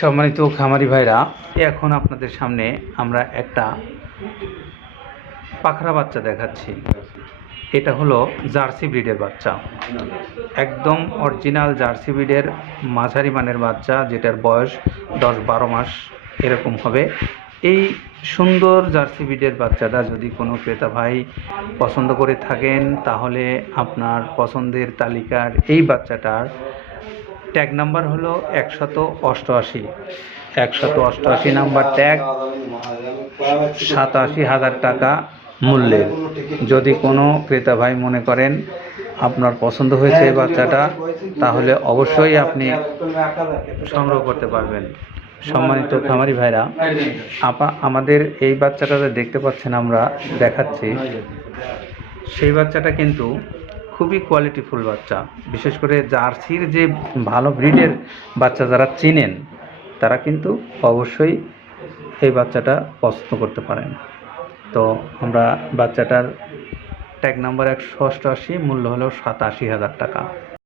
সম্মানিত খামারি ভাইরা, এখন আপনাদের সামনে আমরা একটা পাখরা বাচ্চা দেখাচ্ছি। এটা হলো জার্সি ব্রিডের বাচ্চা, একদম অরিজিনাল জার্সি ব্রিডের মাঝারি মানের বাচ্চা, যেটার বয়স 10-12 মাস এরকম হবে। এই সুন্দর জার্সি ব্রিডের বাচ্চাটা যদি কোনো ক্রেতা ভাই পছন্দ করে থাকেন, তাহলে আপনার পছন্দের তালিকার এই বাচ্চাটার ট্যাগ নাম্বার হলো 188 নাম্বার ট্যাগ, 87,000 টাকা মূল্যের। যদি কোনো ক্রেতা ভাই মনে করেন আপনার পছন্দ হয়েছে এই বাচ্চাটা, তাহলে অবশ্যই আপনি সংগ্রহ করতে পারবেন। সম্মানিত খামারি ভাইরা, আমাদের এই বাচ্চাটা দেখতে পাচ্ছেন, আমরা দেখাচ্ছি, সেই বাচ্চাটা কিন্তু খুবই কোয়ালিটিফুল বাচ্চা। বিশেষ করে জার্সির যে ভালো ব্রিডের বাচ্চা যারা চিনেন, তারা কিন্তু অবশ্যই এই বাচ্চাটা পছন্দ করতে পারেন। তো আমরা বাচ্চাটার ট্যাগ নাম্বার 188, মূল্য হলো 87,000 টাকা।